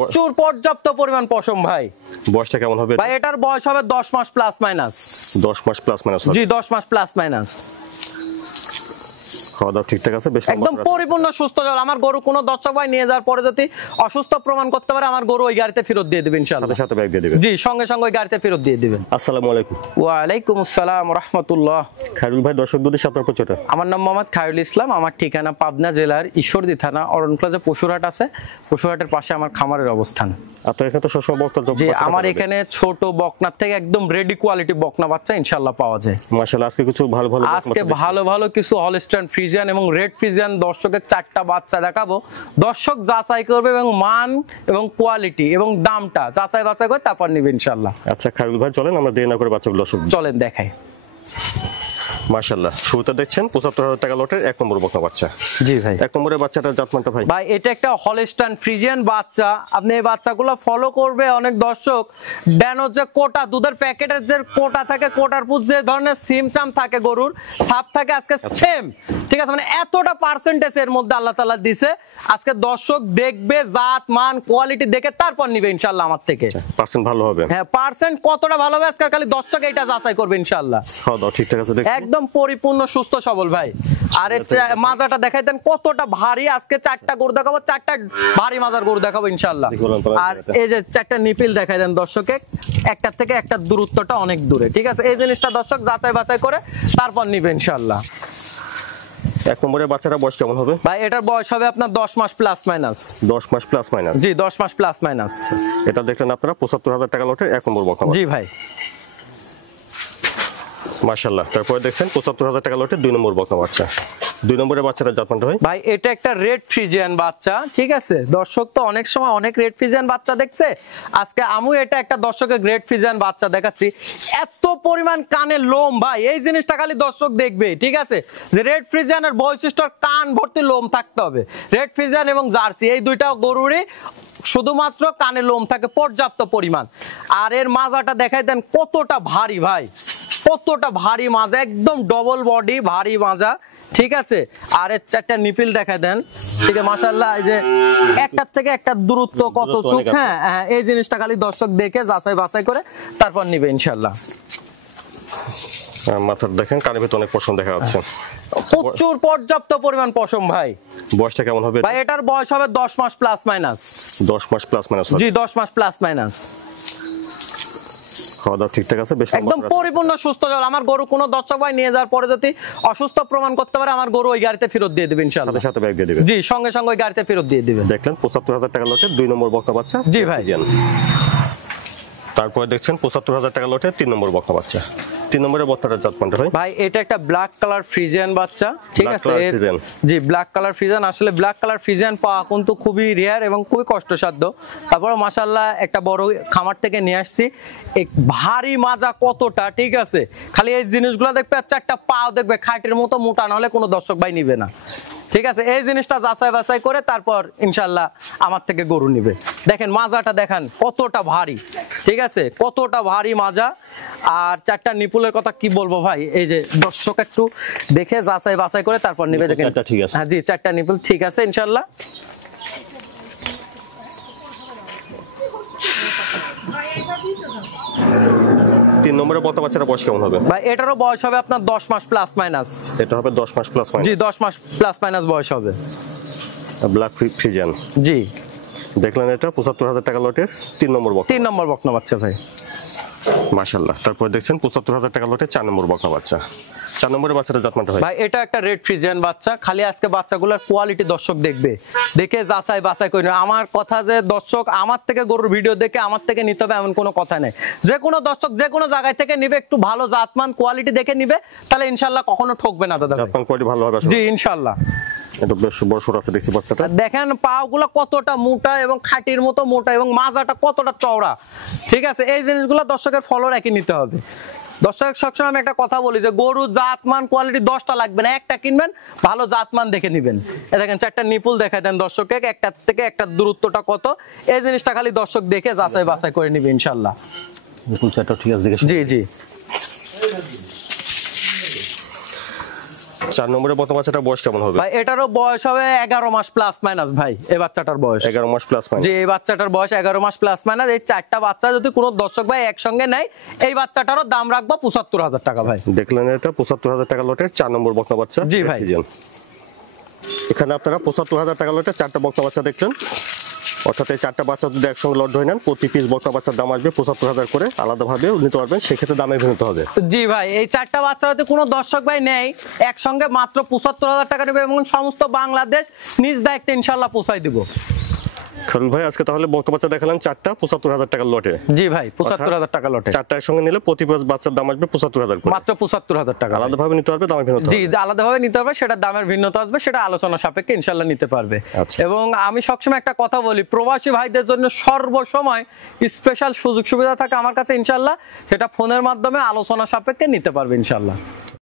প্রচুর পর্যাপ্ত পরিমাণ পশম ভাই। বয়সটা কেমন হবে ভাই? এটার বয়স হবে 10 মাস প্লাস মাইনাস। 10 মাস প্লাস মাইনাস? জি 10 মাস প্লাস মাইনাস। খাওয়া দাওয়া ঠিকঠাক আছে? বেশ একদম পরিপূর্ণ সুস্থ জল। আমার গরু কোনো দর্শক ভাই নিয়ে যাওয়ার পরে যদি অসুস্থ প্রমাণ করতে পারে, আমার গরু ওই গাড়িতে ফেরত দিয়ে দিবেন ইনশাআল্লাহ। সাথে সাথে ব্যাগ দিয়ে দিবেন? জি সঙ্গে সঙ্গে ওই গাড়িতে ফেরত দিয়ে দিবেন। আসসালামু আলাইকুম। ওয়া আলাইকুম আসসালাম ওয়া রাহমাতুল্লাহ। খায়রুল ভাই, দর্শক বন্ধুদের আপনার পরিচয়টা? আমার নাম মোহাম্মদ খায়রুল ইসলাম। আমার ঠিকানা পাবনা জেলার ঈশ্বরদী থানা অরণ প্লাজা পশুরহাট আছে। পশুরহাটের পাশে আমার খামারের অবস্থান। আপনার এখানে তো সবসময় বকনা? জি আমার এখানে ছোট বকনার থেকে একদম রেডি কোয়ালিটি বকনা বাচ্চা ইনশাআল্লাহ পাওয়া যায়। মাশাআল্লাহ। আজকে কিছু ভালো ভালো আজকে ভালো ভালো কিছু হলস্টাইন ফ্রিজিয়ান এবং রেড ফ্রিজিয়ান দর্শকের 4টা বাচ্চা দেখাবো। দর্শক যাচাই করবে এবং মান এবং কোয়ালিটি এবং দামটা যাচাই বাছাই করে তারপর নিবে ইনশাআল্লাহ। আচ্ছা খায়রুল ভাই, চলেন আমরা দেরি না করে বাচ্চাগুলো দর্শক চলেন দেখাই। মাশাআল্লাহ, শুরুতে দেখছেন ৭৫,০০০ টাকা লটের 1 নম্বর বকনা বাচ্চা। জি ভাই। 1 নম্বরের বাচ্চাটার জাতমানটা ভাই? ভাই এটা একটা হলস্টাইন ফ্রিজিয়ান বাচ্চা। আপনি এই বাচ্চাগুলো ফলো করবে অনেক দর্শক। ড্যানোর যে কোটা, দুধের প্যাকেটের যে কোটা থাকে, কোটার পুজ যে ধরনের সিমটাম থাকে গরুর সাপ থাকে, আজকে সেম। ঠিক আছে, মানে এতটা পার্সেন্টেজ এর মধ্যে আল্লাহ তাআলা দিয়েছে। আজকে দর্শক দেখবে জাত মান কোয়ালিটি দেখে তারপর নিবে ইনশাআল্লাহ আমার থেকে। পার্সেন্ট ভালো হবে? হ্যাঁ পার্সেন্ট কতটা ভালো হবে আজকে খালি দর্শক এটা যাচাই করবে ইনশাআল্লাহ। খাওয়া দাওয়া ঠিকঠাক আছে? একদম পরিপূর্ণ সুস্থ সবল ভাই। আর মাজাটা দেখাই দেন কতটা ভারী। আজকে 4টা গরু দেখাবো, 4টা ভারী মাজার গরু দেখাবো ইনশাআল্লাহ। আর এই যে 4টা নিপিল দেখাই দেন দর্শকে, একটা থেকে একটা দূরত্বটা অনেক দূরে। ঠিক আছে, এই জিনিসটা দর্শক যাচাই বাছাই করে তারপর নিবে ইনশাআল্লাহ। 1 নম্বরের বাচ্চাটা বয়স কেমন হবে ভাই? এটার বয়স হবে আপনার 10 মাস প্লাস মাইনাস। 10 মাস প্লাস মাইনাস? জি 10 মাস প্লাস মাইনাস। এটা দেখলেন আপনারা ৭৫,০০০ টাকা লটের 1 নম্বর বকনা। জি ভাই। মাশাআল্লাহ। তারপরে দেখছেন ৭৫,০০০ টাকা লটের 2 নম্বর বকনা বাচ্চা। 2 নম্বরের বাচ্চাটার জাতমানটা ভাই? ভাই এটা একটা রেড ফ্রিজিয়ান বাচ্চা। ঠিক আছে, দর্শক তো অনেক সময় অনেক রেড ফ্রিজিয়ান বাচ্চা দেখছে। আজকে আমি এটা একটা দর্শকের রেড ফ্রিজিয়ান বাচ্চা দেখাচ্ছি। এত পরিমাণ কানে লোম ভাই, এই জিনিসটা খালি দর্শক দেখবে। ঠিক আছে, যে রেড ফ্রিজিয়ানের বৈশিষ্ট্য কান ভর্তি লোম থাকতে হবে। রেড ফ্রিজিয়ান এবং জার্সি এই দুইটা গরুরই শুধুমাত্র কানে লোম থাকে পর্যাপ্ত পরিমাণ। আর এর মাজাটা দেখাই দেন কতটা ভারী ভাই, কতটা ভারী মাজা, একদম ডবল বডি ভারী মাজা। ঠিক আছে, আর এর 4টা নিপিল দেখা দেন। ঠিক আছে মাশাআল্লাহ, এই যে একটার থেকে একটা দূরত্ব কতটুক। হ্যাঁ এই জিনিসটা খালি দর্শক দেখে যাচাই বাছাই করে তারপর নিবে ইনশাআল্লাহ। মাথার দেখেন কানের ভিতরে অনেক পশম দেখা যাচ্ছে। প্রচুর পর্যাপ্ত পরিমাণ পশম ভাই। বয়সটা কেমন হবে ভাই? এটার বয়স হবে 10 মাস প্লাস মাইনাস। 10 মাস প্লাস মাইনাস? জি 10 মাস প্লাস মাইনাস। খাওয়া দাওয়া ঠিকঠাক আছে? বেশ একদম পরিপূর্ণ সুস্থ জল। আমার গরু কোনো দর্শক ভাই নিয়ে যাওয়ার পরে যদি অসুস্থ প্রমাণ করতে পারে, আমার গরু ওই গাড়িতে ফেরত দিয়ে দিবেন ইনশাআল্লাহ। সাথে সাথে ব্যাগ দিয়ে দিবেন? জি সঙ্গে সঙ্গে ওই গাড়িতে ফেরত দিয়ে দিবেন। দেখলেন ৭৫,০০০ টাকা লটের 2 নম্বর বকনা বাচ্চা। জি ভাই। তারপরে দেখছেন ৭৫,০০০ টাকা লটের 3 নম্বর বকনা বাচ্চা। 3 নম্বরের বাচ্চাটার জাতমানটা ভাই? ভাই এটা একটা ব্ল্যাক কালার ফ্রিজিয়ান বাচ্চা। ঠিক আছে, জি ব্ল্যাক কালার ফ্রিজিয়ান। আসলে ব্ল্যাক কালার ফ্রিজিয়ান পাওয়া কিন্তু খুবই রেয়ার এবং খুবই কষ্টসাধ্য। তারপরে মাশাআল্লাহ একটা বড় খামার থেকে নিয়ে আসছি। এক ভারী মাজা কতটা। ঠিক আছে, খালি এই জিনিসগুলো দেখবে, 4টা পাও দেখবে খাটের মতো মোটা, না হলে কোনো দর্শক ভাই নিবে না। ঠিক আছে, এই জিনিসটা যাচাই বাছাই করে তারপর ইনশাআল্লাহ আমার থেকে গরু নিবে। দেখেন মাজাটা দেখেন কতটা ভারী। ঠিক আছে, কতটা ভারী মাজা। আর 4টা নিপুলের কথা কি বলবো ভাই, এই যে দর্শক একটু দেখে যাচাই বাছাই করে তারপর নিবে। দেখেন ঠিক আছে? হ্যাঁ জি 4টা নিপুল ঠিক আছে ইনশাআল্লাহ। তিন নম্বরের বকনা বাচ্চাটার বয়স কেমন হবে ভাই? এটারও বয়স হবে আপনার 10 মাস প্লাস মাইনাস। এটা হবে 10 মাস প্লাস মাইনাস? জি 10 মাস প্লাস মাইনাস বয়স হবে। Black Friesian? জি। দেখলেন এটা ৭৫,০০০ টাকা লটের 3 নম্বর বকনা। 3 নম্বর বকনা বাচ্চা ভাই। মাশাআল্লাহ। তারপর দেখছেন ৭৫,০০০ টাকা লটের 4 নম্বর বকনা বাচ্চা। 4 নম্বরের বাচ্চাটার জাতমানটা ভাই? ভাই এটা একটা রেড ফ্রিজিয়ান বাচ্চা। খালি আজকে বাচ্চাগুলোর কোয়ালিটি দর্শক দেখবে, দেখে যাচাই বাছাই করে। আমার কথা যে দর্শক আমার থেকে গরুর ভিডিও দেখে আমার থেকে নিতে হবে এমন কোনো কথা নেই। যে কোনো দর্শক যে কোনো জায়গায় থেকে নিবে, একটু ভালো জাতমান কোয়ালিটি দেখে নিবে, তাহলে ইনশাআল্লাহ কখনো ঠকবে না দাদা। জাতমান কোয়ালিটি ভালো হবে জি ইনশাআল্লাহ। এটা বেশ বড় সর আছে দেখছি বাচ্চাটা। দেখেন পাগুলো কতটা মোটা এবং খাটির মতো মোটা এবং মাজাটা কতটা চওড়া। ঠিক আছে, এই জিনিসগুলো দর্শকের ফলো রেখে নিতে হবে। দর্শক সবসময় আমি একটা কথা বলি যে গরু জাতমান কোয়ালিটি 10টা লাগবে না, একটা কিনবেন ভালো জাতমান দেখে নিবেন। এই দেখেন 4টা নিপুল দেখাই দেন দর্শককে, একটার থেকে একটা দূরত্বটা কত, এই জিনিসটা খালি দর্শক দেখে যাচাই বাছাই করে নিবে ইনশাআল্লাহ। নিপুল 4টা ঠিক আছে দেখে? জি জি। 4 নম্বরে বকনা বাচ্চাটা বয়স কেমন হবে? ভাই এটারও বয়স হবে 11 মাস প্লাস মাইনাস ভাই, এই বাচ্চাটার বয়স 11 মাস প্লাস মাইনাস। যে এই বাচ্চাটার বয়স 11 মাস প্লাস মাইনাস। এই 4টা বাচ্চা যদি কোনো দর্শক ভাই একসঙ্গে নেয়, এই বাচ্চাটারও দাম রাখবো 75,000 টাকা ভাই। দেখলেন এটা 75,000 টাকা লটের 4 নম্বর বকনা বাচ্চা। জি ভাই। এখানে আপনারা 75,000 টাকা লটের 4টা বকনা বাচ্চা দেখলেন। অর্থাৎ এই 4টা বাচ্চা যদি একসঙ্গে লট ধরে নেন, প্রতি পিস বকনা বাচ্চার দাম আসবে 75,000 করে। আলাদাভাবে নিতে পারবেন, সেক্ষেত্রে দামে ভিন্নতা হবে। জি ভাই, এই 4টা বাচ্চা যদি কোনো দর্শক ভাই নেয় একসঙ্গে মাত্র 75,000 টাকা নেবে এবং সমস্ত বাংলাদেশ নিজ দায়িত্বে ইনশাল্লাহ পৌঁছাই দিব। খালিল ভাই আজকে তাহলে বকনা বাচ্চা দেখালেন 4টা 75,000 টাকা লটে। জি ভাই, 75,000 টাকা লটে। 4টা একসঙ্গে নিলে প্রতি পিস বাচ্চার দাম আসবে 75,000 করে। মাত্র 75,000 টাকা। আলাদাভাবে নিতে পারবে, দামে ভিন্নতা জি, হবে। আলাদাভাবে নিতে হবে, সেটা দামের ভিন্নতা আসবে, সেটা আলোচনা সাপেক্ষে ইনশাল্লাহ নিতে পারবে। আচ্ছা। এবং আমি সবসময় একটা কথা বলি, প্রবাসী ভাইদের জন্য সর্বসময় স্পেশাল সুযোগ সুবিধা থাকে আমার কাছে ইনশাল্লাহ, সেটা ফোনের মাধ্যমে আলোচনা সাপেক্ষে নিতে পারবে ইনশাল্লাহ।